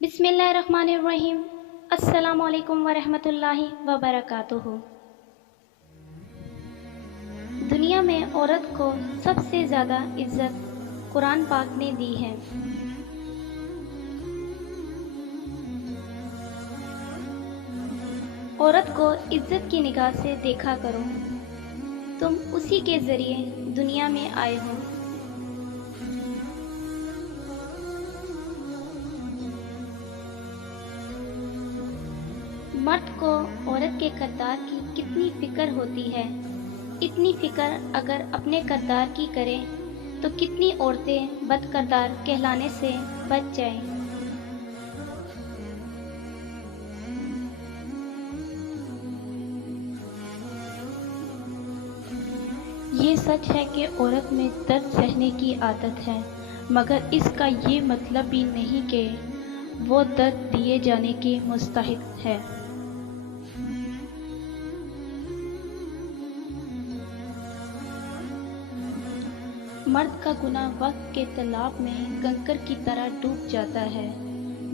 बिस्मिल्लाहिर्रहमानिर्रहीम। अस्सलाम वालेकुम वरहमतुल्लाहि वबरकातुहू। दुनिया में औरत को सबसे ज़्यादा इज़्ज़त कुरान पाक ने दी है। औरत को इज़्ज़त की निगाह से देखा करो, तुम उसी के ज़रिए दुनिया में आए हो। मर्द को औरत के किरदार की कितनी फ़िक्र होती है, इतनी फ़िक्र अगर अपने किरदार की करें तो कितनी औरतें बदकिरदार कहलाने से बच जाएं। ये सच है कि औरत में दर्द सहने की आदत है, मगर इसका ये मतलब भी नहीं कि वो दर्द दिए जाने की मुस्तहिक है। मर्द का गुनाह वक्त के तालाब में कंकर की तरह डूब जाता है,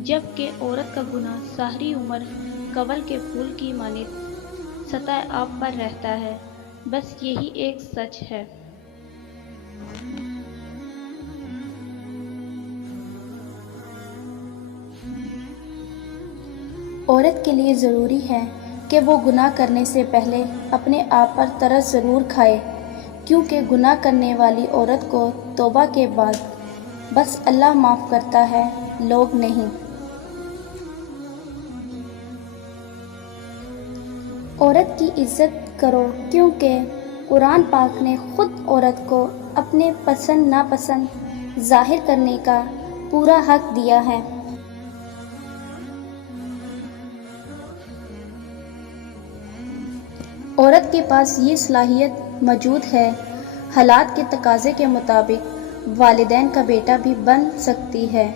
जबकि औरत का गुनाह सारी उम्र कवल के फूल की मानित सतह आब पर रहता है। बस यही एक सच है। औरत के लिए ज़रूरी है कि वो गुनाह करने से पहले अपने आप पर तरस ज़रूर खाए, क्योंकि गुनाह करने वाली औरत को तौबा के बाद बस अल्लाह माफ़ करता है, लोग नहीं। औरत की इज़्ज़त करो, क्योंकि कुरान पाक ने ख़ुद औरत को अपने पसंद नापसंद ज़ाहिर करने का पूरा हक़ दिया है। औरत के पास ये सलाहियत मौजूद है, हालात के तकाज़े के मुताबिक वालिदैन का बेटा भी बन सकती है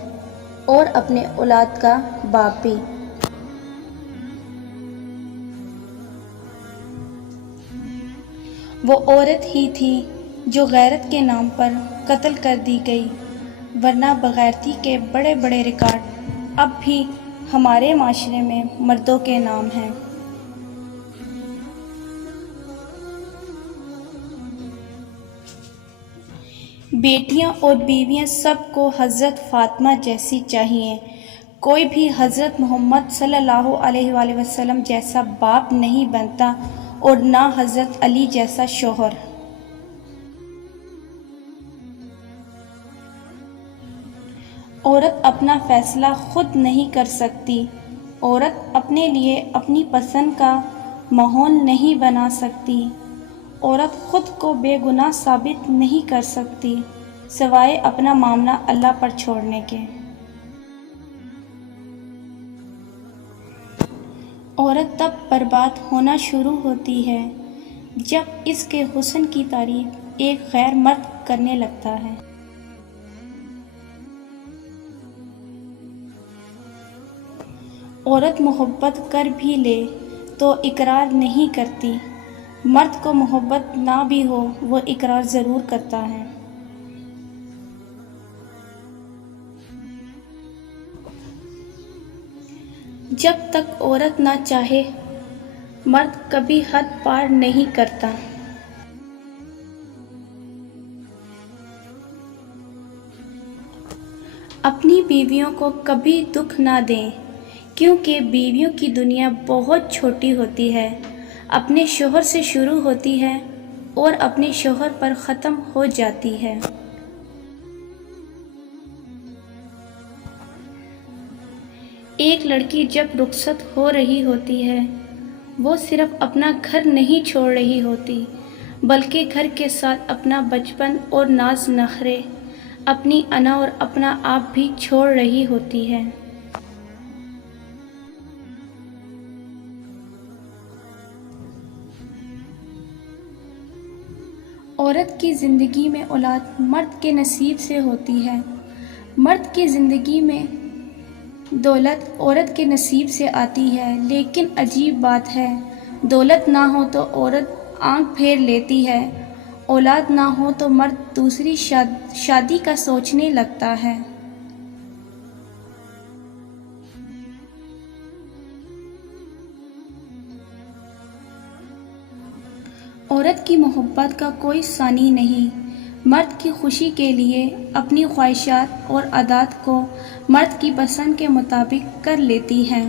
और अपने औलाद का बाप भी। वो औरत ही थी जो गैरत के नाम पर कत्ल कर दी गई, वरना बगैरती के बड़े बड़े रिकॉर्ड अब भी हमारे माशरे में मर्दों के नाम हैं। बेटियां और बीवियां सबको हज़रत फ़ातिमा जैसी चाहिए। कोई भी हज़रत मोहम्मद सल्लल्लाहु अलैहि वसल्लम जैसा बाप नहीं बनता और ना हज़रत अली जैसा शौहर। औरत अपना फ़ैसला खुद नहीं कर सकती। औरत अपने लिए अपनी पसंद का माहौल नहीं बना सकती। औरत ख़ुद को बेगुनाह साबित नहीं कर सकती, सिवाय अपना मामला अल्लाह पर छोड़ने के। औरत तब बर्बाद होना शुरू होती है जब इसके हुस्न की तारीफ एक गैर मर्द करने लगता है। औरत मोहब्बत कर भी ले तो इकरार नहीं करती। मर्द को मोहब्बत ना भी हो, वो इकरार ज़रूर करता है। जब तक औरत ना चाहे, मर्द कभी हद पार नहीं करता। अपनी बीवियों को कभी दुख ना दें, क्योंकि बीवियों की दुनिया बहुत छोटी होती है। अपने शौहर से शुरू होती है और अपने शौहर पर ख़त्म हो जाती है। एक लड़की जब रुखसत हो रही होती है, वो सिर्फ अपना घर नहीं छोड़ रही होती, बल्कि घर के साथ अपना बचपन और नाज नखरे, अपनी अना और अपना आप भी छोड़ रही होती है। औरत की ज़िंदगी में औलाद मर्द के नसीब से होती है। मर्द की ज़िंदगी में दौलत औरत के नसीब से आती है, लेकिन अजीब बात है, दौलत ना हो तो औरत आंख फेर लेती है, औलाद ना हो तो मर्द दूसरी शादी का सोचने लगता है। عورت کی محبت کا کوئی ثانی نہیں۔ مرد کی خوشی کے لیے اپنی خواہشات اور عادات کو مرد کی پسند کے مطابق کر لیتی ہے۔